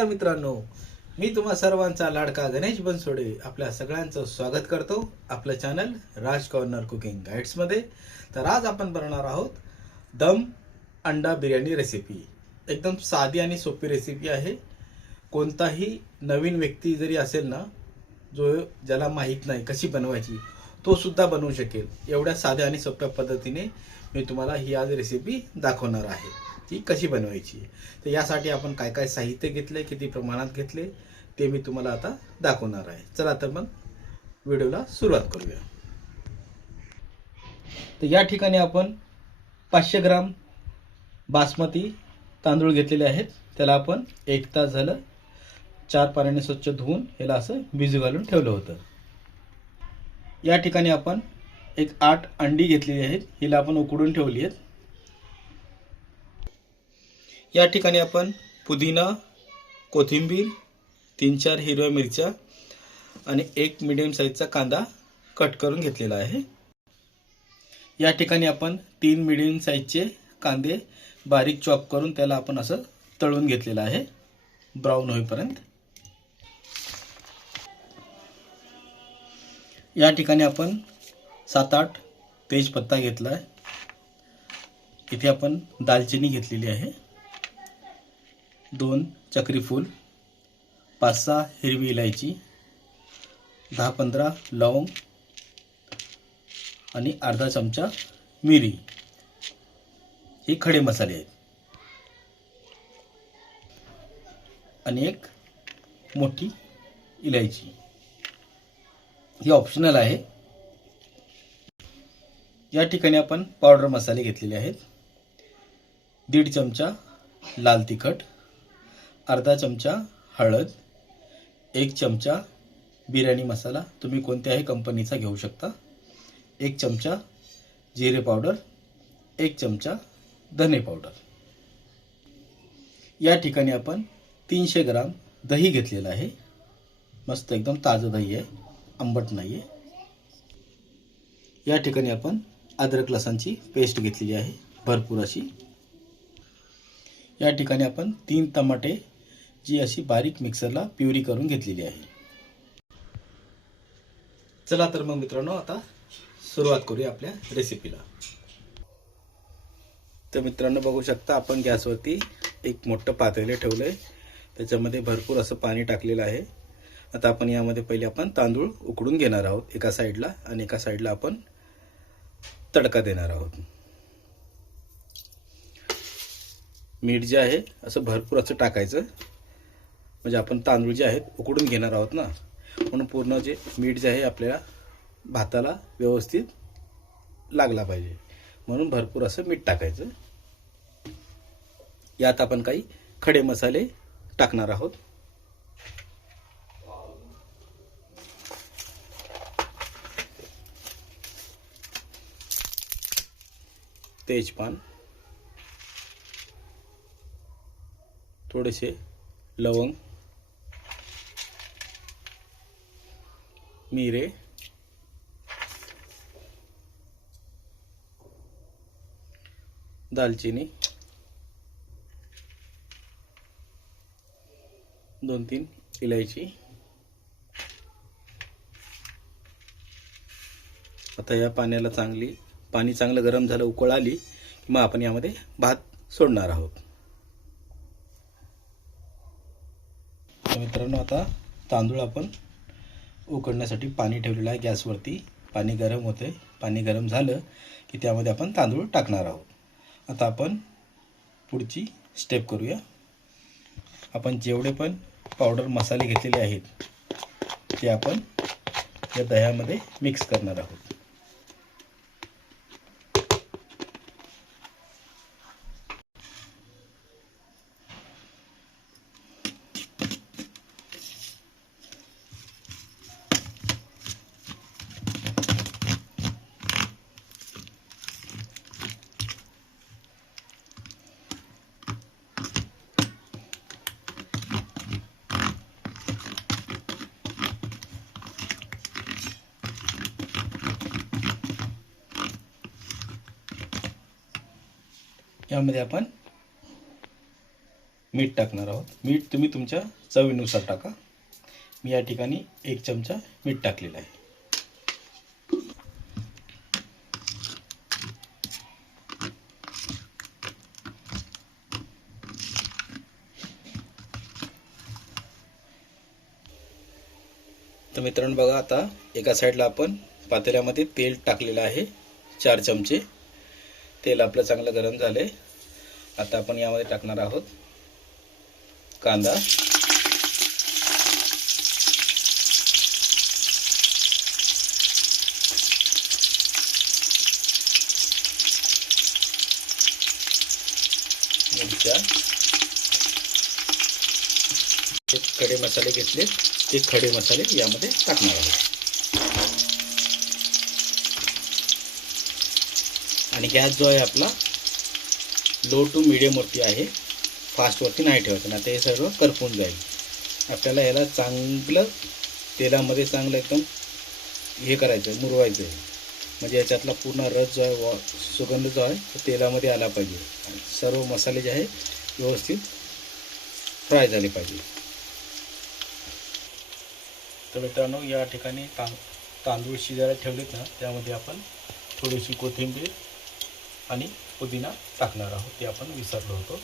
नमस्कार मित्रांनो, मी तुम्हा सर्वांचा लाडका गणेश बनसोडे आपल्या सगळ्यांचं स्वागत करतो आपलं चॅनल राज कॉर्नर कुकिंग गाईड्समध्ये। तर आज आपण बनवणार आहोत दम अंडा बिर्याणी रेसिपी। एकदम साधी आणि सोपी रेसिपी आहे। कोणताही नवीन व्यक्ती जरी असेल ना, जो ज्याला माहित नाही कशी बनवायची, तो सुद्धा बनवू शकेल। एवढ्या साध्या आणि सोप्या पद्धतीने मी तुम्हाला ही आज रेसिपी दाखवणार आहे ती कशी बनवायची। तर यासाठी आपण काय काय साहित्य घेतले, किती प्रमाणात घेतले ते मी तुम्हाला आता दाखवणार आहे। चला तर मग व्हिडिओला सुरुवात करूया। तर या ठिकाणी आपण 500 ग्राम बासमती तांदूळ घेतलेले आहेत। त्याला आपण 1 तास झालं 4 पाण्याने स्वच्छ धुवून याला असं भिजू घालून ठेवलं होतं। या ठिकाणी आपण एक 8 अंडी घेतलेली आहेत, हिला आपण उकडून ठेवली आहेत। या ठिकाणी आपण पुदिना, कोथिंबीर, 3-4 हिरव्या मिरच्या आणि 1 मीडियम साईजचा कांदा कट करून घेतलेला आहे। या ठिकाणी आपण 3 मीडियम साईजचे कांदे बारीक चॉप करून त्याला आपण असं तळून घेतलेला आहे ब्राऊन होईपर्यंत। या ठिकाणी आपण 7-8 तेजपत्ता घेतला आहे। इथे आपण दालचिनी घेतलेली आहे, 2 चक्री फूल, 5-6 हिरवी इलायची, 10-15 लवंग आणि अर्धा चमचा मिरी, हे खडे मसाले आहेत। आणि एक मोठी इलायची, ही ऑप्शनल आहे। या ठिकाणी आपण पावडर मसाले घेतलेले आहेत, 1.5 चमचा लाल तिखट, अर्धा चमचा हळद, 1 चमचा बिर्याणी मसाला, तुम्ही कोणत्याही कंपनीचा घेऊ शकता, 1 चमचा जिरे पावडर, 1 चमचा धने पावडर। या ठिकाणी आपण 300 ग्राम दही घेतलेला आहे, मस्त एकदम ताजं दही आहे, आंबट नाही आहे। या ठिकाणी आपण अद्रक लसणची पेस्ट घेतलेली आहे भरपूर अशी। या ठिकाणी आपण 3 टमाटे जी अशी बारीक मिक्सरला प्युरी करून घेतलेली आहे। चला तर मग मित्रांनो आता सुरुवात करूया आपल्या रेसिपीला। तर मित्रांनो बघू शकता आपण गॅसवरती एक मोठं पातेले ठेवलंय, त्याच्यामध्ये भरपूर असं पाणी टाकलेलं आहे। आता आपण यामध्ये पहिले आपण तांदूळ उकडून घेणार आहोत एका साईडला, आणि एका साईडला आपण तडका देणार आहोत। मीठ जे आहे असं भरपूर असं टाकायचं, म्हणजे आपण तांदूळ जे आहेत उकडून घेणार आहोत ना, म्हणून पूर्ण जे मीठ जे आहे आपल्याला भाताला व्यवस्थित लागला पाहिजे, म्हणून भरपूर असं मीठ टाकायचं। यात आपण काही खडे मसाले टाकणार आहोत। तेजपान, थोडेसे लवंग, मिरे, दालचिनी, 2-3 इलायची। आता या पाण्याला पाणी चांगलं गरम झालं, उकळ आली की मग आपण यामध्ये भात सोडणार आहोत। मित्रांनो आता तांदूळ आपण उकडण्यासाठी पाणी ठेवलेलं आहे गॅसवरती, पाणी गरम होते। पाणी गरम झालं की त्यामध्ये आपण तांदूळ टाकणार आहोत। आता आपण पुढची स्टेप करूया। आपण जेवढे पण पावडर मसाले घेतलेले आहेत ते आपण या दह्यामध्ये मिक्स करणार आहोत। यामध्ये आपण मीठ टाकणार आहोत. मीठ तुम्ही तुमच्या चवीनुसार टाका. मी या ठिकाणी 1 चमचा मीठ टाकलेलं आहे. तर मित्रांनो बघा, आता एका साईडला आपण पातेल्यामध्ये तेल टाकलेलं आहे. 4 चमचे तेल आपलं चांगलं गरम झाले. आता आपण यामध्ये टाकणार आहोत कांदा, मिरच्या, खडे मसाले घेतले ते खडे मसाले यामध्ये टाकणार आहोत. आणि गॅस जो आहे आपला लो टू मीडियम वरती आहे, फास्ट वरती नाही ठेवायचं. आता हे सर्व करपून जाईल. आपल्याला याला चांगलं तेलामध्ये चांगलं एकदम हे करायचं आहे, मुरवायचं आहे. म्हणजे याच्यातला पूर्ण रस जो आहे, सुगंध जो आहे तो तेलामध्ये आला पाहिजे. आणि सर्व मसाले जे आहे व्यवस्थित फ्राय झाले पाहिजे. तर मित्रांनो या ठिकाणी तांदूळ शिजायला ठेवलेत ना, त्यामध्ये आपण थोडीशी कोथिंबीर आणि पुदिना टाकणार आहोत. ते आपण विसरलो होतो.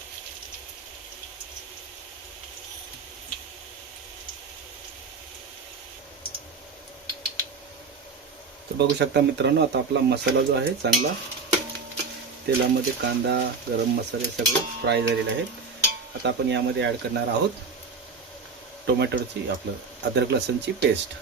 तर बघू शकता मित्रांनो, आता आपला मसाला जो आहे चांगला तेलामध्ये कांदा, गरम मसाले सगळे फ्राय झालेले आहेत. आता आपण यामध्ये ॲड करणार आहोत टोमॅटोची आपलं अद्रक लसूणची पेस्ट.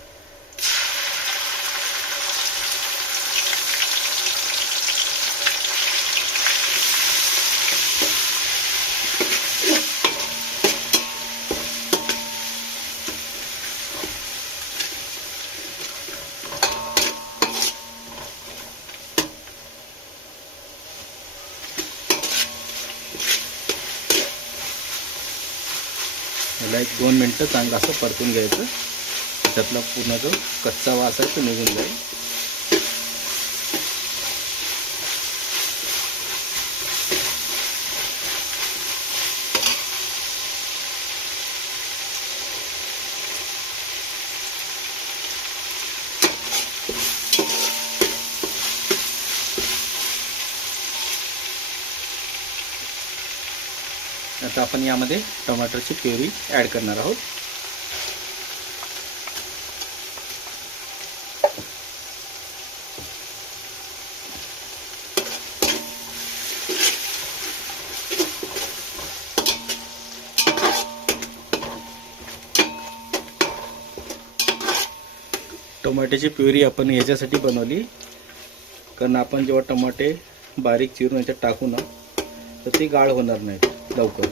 याला 1-2 मिनटं चांगलं असं परतून घ्यायचं. त्यातला पूर्ण जो कच्चा वास आहे तो निघून जाईल. आता आपण यामध्ये टोमॅटोची प्युरी ॲड करणार आहोत. टोमॅटोची प्युरी आपण याच्यासाठी बनवली कारण आपण जेव्हा टमाटे बारीक चिरून याच्यात टाकू ना तर ते गाळ होणार नाहीत लवकर,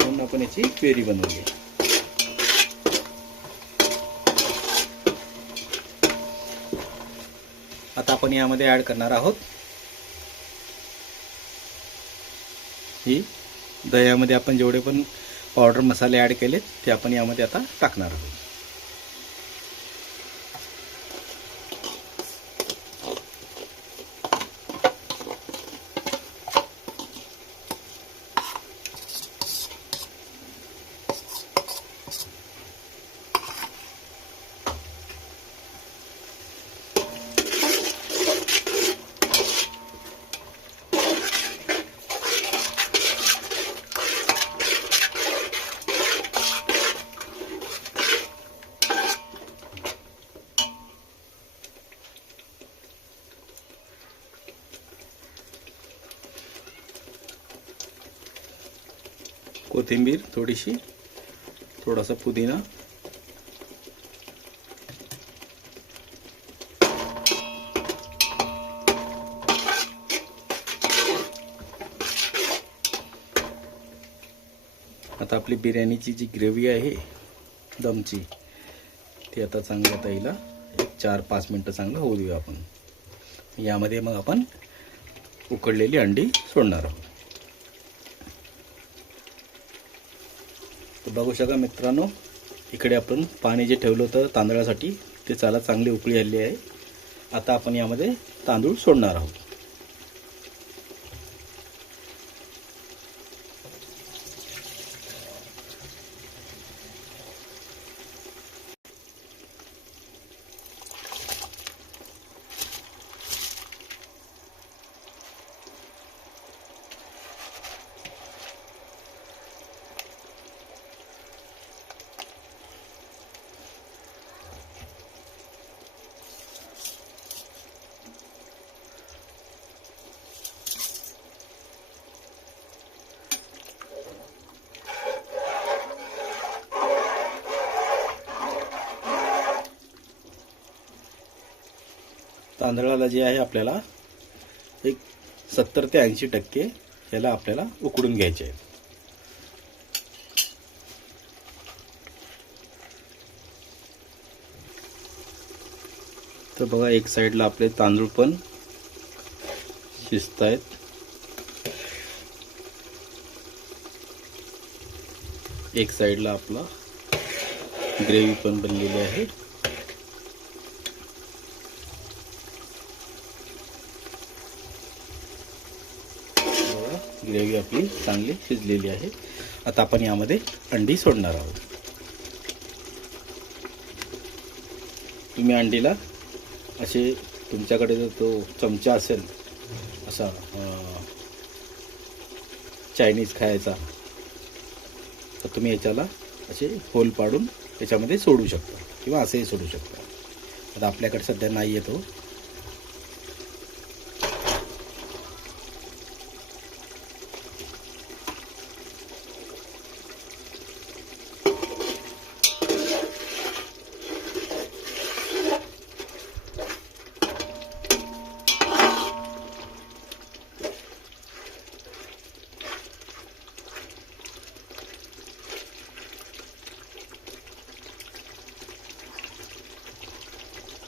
म्हणून आपण याची प्युरी बनवली. आता आपण यामध्ये ॲड करणार आहोत ही दह्यामध्ये आपण जेवढे पण पावडर मसाले ॲड केले ते आपण यामध्ये आता टाकणार आहोत. कोथिंबीर थोडीशी, थोडासा पुदिना, आता आपली बिर्याणीची जी ग्रेव्ही आहे दमची ती आता चांगली आता हिला 4-5 मिनटं चांगलं होऊ देऊ आपण. यामध्ये मग आपण उकडलेली अंडी सोडणार आहोत. तर बघू शका मित्रांनो, इकडे आपण पाणी जे ठेवलं होतं तांदळासाठी ते चांगली उकळी आली आहे. आता आपण यामध्ये तांदूळ सोडणार आहोत. तांदळाला जे आहे आपल्याला एक 70 ते 80% याला आपल्याला उकडून घ्यायचे आहे. तर बघा एक साईडला आपले तांदूळ पण शिजत आहेत. एक साईडला आपला ग्रेव्ही पण बनलेली आहे. ग्रेव्ही आपली चांगली शिजलेली आहे. आता आपण यामध्ये अंडी सोडणार आहोत. तुम्ही अंडीला असे तुमच्याकडे जर तो चमचा असेल असा चायनीज खायचा तर तुम्ही याच्याला असे होल पाडून त्याच्यामध्ये सोडू शकता किंवा असेही सोडू शकता. आता आपल्याकडे सध्या नाही येतो.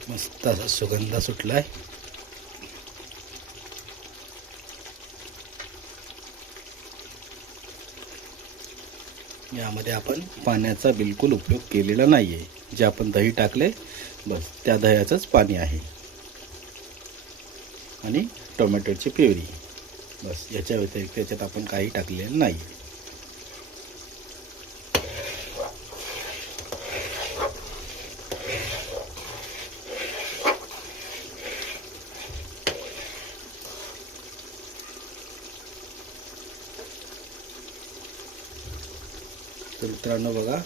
मस्त असा सुगंध सुटलाय. यामध्ये आपण पाण्याचा बिलकुल उपयोग केलेला नाहीये. जे आपण दही टाकले बस त्या दह्याचंच पाणी आहे आणि टोमॅटोची प्युरी बस. याच्या व्यतिरिक्त याच्यात आपण काही टाकलेलं नाही. तर मित्रांनो बघा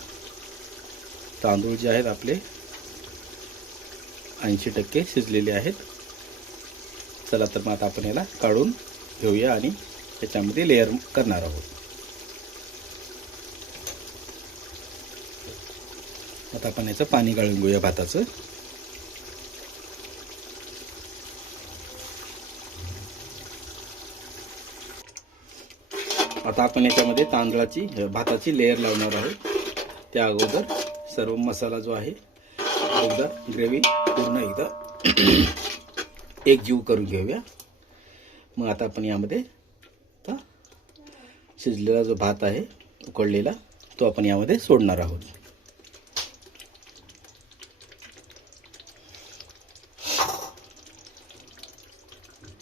तांदूळ जे आहेत आपले 80% शिजलेले आहेत. चला तर मग आता आपण याला काढून घेऊया आणि त्याच्यामध्ये लेअर करणार आहोत. आता आपण याचं पाणी गाळून घेऊया भाताचं. आता आपण याच्यामध्ये भाताची लेअर लावणार आहोत. त्या अगोदर सर्व मसाला जो आहे एकदा ग्रेव्ही पूर्ण एकदा एक जीव करून घेऊया. मग आता आपण यामध्ये शिजलेला जो भात आहे उकळलेला तो आपण यामध्ये सोडणार आहोत.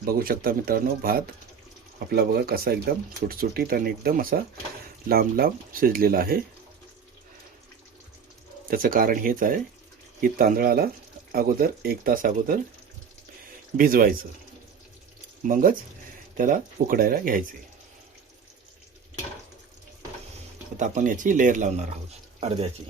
बघू शकता मित्रांनो भात आपला बघा कसा एकदम सुटसुटीत आणि एकदम असा लांब लांब शिजलेला आहे. त्याचं कारण हेच आहे की तांदळाला अगोदर 1 तास अगोदर भिजवायचं मगच त्याला उकडायला घ्यायचे. आता आपण याची लेअर लावणार आहोत अर्ध्याची.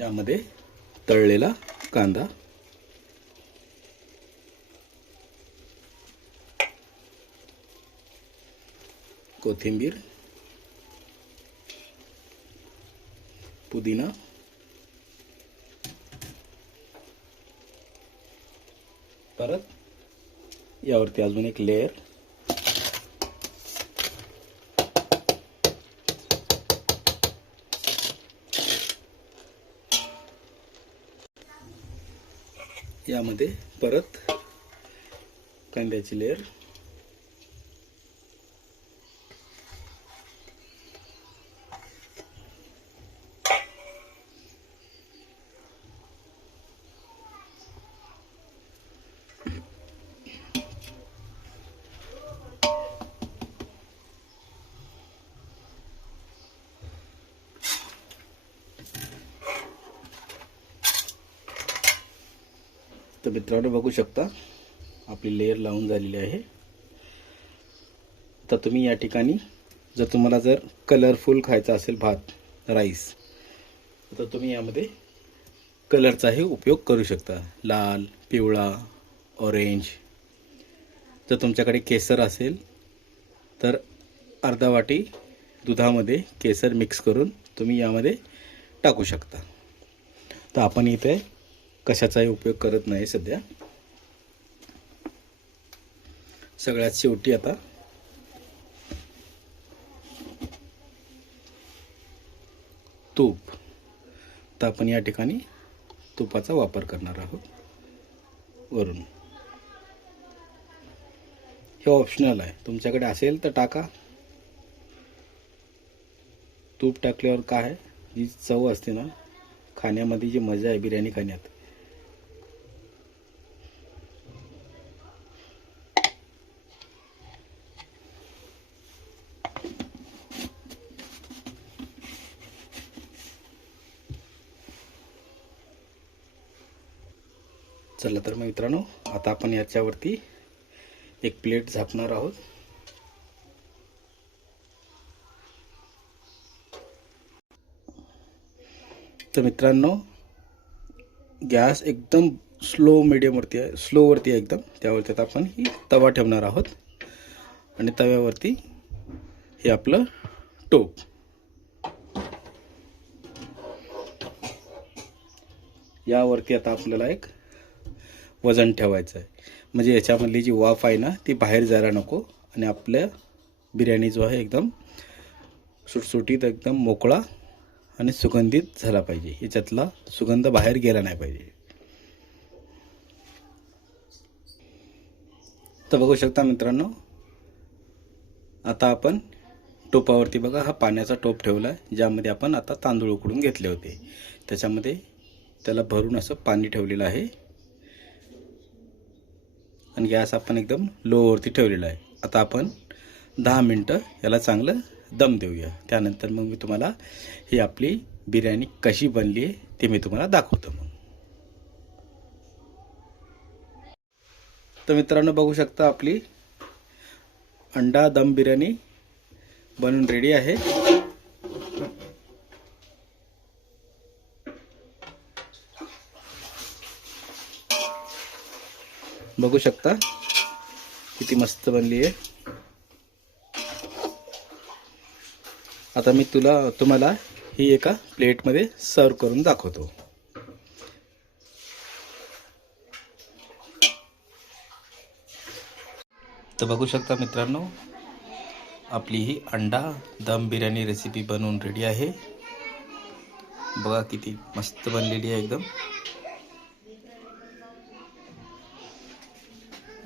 यामध्ये तळलेला कांदा, कोथिंबीर, पुदिना, परत यावरती अजून एक लेयर, यामध्ये परत कांद्याची लेयर, तर मित्रांनो बघू शकता आपली लेयर लावून झालेली आहे. तर तुम्ही या ठिकाणी जर तुम्हाला जर कलरफुल खायचा असेल भात राईस तर तुम्ही यामध्ये कलरचाही उपयोग करू शकता. लाल, पिवळा, ऑरेंज. जर तुमच्याकडे केसर असेल तर अर्धा वाटी दुधामध्ये केसर मिक्स करून तुम्ही यामध्ये टाकू शकता. तर आपण इथे कशाचाही उपयोग करत नाही सध्या. सगळ्यात शेवटी आता तूप. तर आपण या ठिकाणी तुपाचा वापर करणार आहोत वरून. हे ऑप्शनल आहे, तुमच्याकडे असेल तर टाका. तूप टाकल्यावर काय आहे, जी चव असते ना खाण्यामध्ये, जी मजा आहे बिर्याणी खाण्यात, चला तर मग मित्रांनो, आता आपण याच्यावरती एक प्लेट झाकणार आहोत. तर मित्रांनो, गॅस एकदम मीडियमवरती आहे, स्लोवरती आहे एकदम. त्यावरती आता आपण ही तवा ठेवणार आहोत आणि तव्यावरती हे आपलं टोप. यावरती आता आपल्याला एक वजन ठेवायचं आहे, म्हणजे याच्यामधली जी वाफ आहे ना ती बाहेर जायला नको आणि आपल्या बिर्याणी जो आहे एकदम सुटसुटीत, एकदम मोकळा आणि सुगंधित झाला पाहिजे. याच्यातला सुगंध बाहेर गेला नाही पाहिजे. तर बघू शकता मित्रांनो, आता आपण टोपावरती बघा हा पाण्याचा टोप ठेवला आहे, ज्यामध्ये आपण आता तांदूळ उकडून घेतले होते. त्याच्यामध्ये त्याला भरून असं पाणी ठेवलेलं आहे आणि गॅस आपण एकदम लोवरती ठेवलेला आहे. आता आपण 10 मिनटं याला चांगलं दम देऊया. त्यानंतर मग मी तुम्हाला ही आपली बिर्याणी कशी बनली आहे ते मी तुम्हाला दाखवतो. मग तर मित्रांनो, बघू शकता आपली अंडा दम बिर्याणी बनून रेडी आहे. बघू शकता किती मस्त बनली आहे. आता मी तुम्हाला ही एका प्लेटमध्ये सर्व करून दाखवतो. तर बघू शकता मित्रांनो, आपली ही अंडा दम बिर्याणी रेसिपी बनवून रेडी आहे. बघा किती मस्त बनलेली आहे एकदम.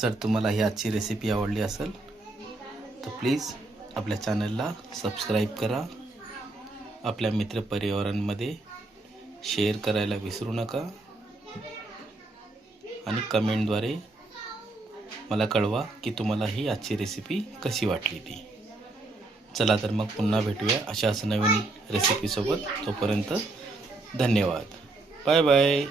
जर तुम्हाला ही आजची रेसिपी आवडली असेल तर प्लीज आपल्या चॅनलला सबस्क्राईब करा. आपल्या मित्रपरिवारांमध्ये शेअर करायला विसरू नका आणि कमेंटद्वारे मला कळवा की तुम्हाला ही आजची रेसिपी कशी वाटली ती. चला तर मग पुन्हा भेटूया अशाच नवीन रेसिपीसोबत. तोपर्यंत धन्यवाद. Bye bye.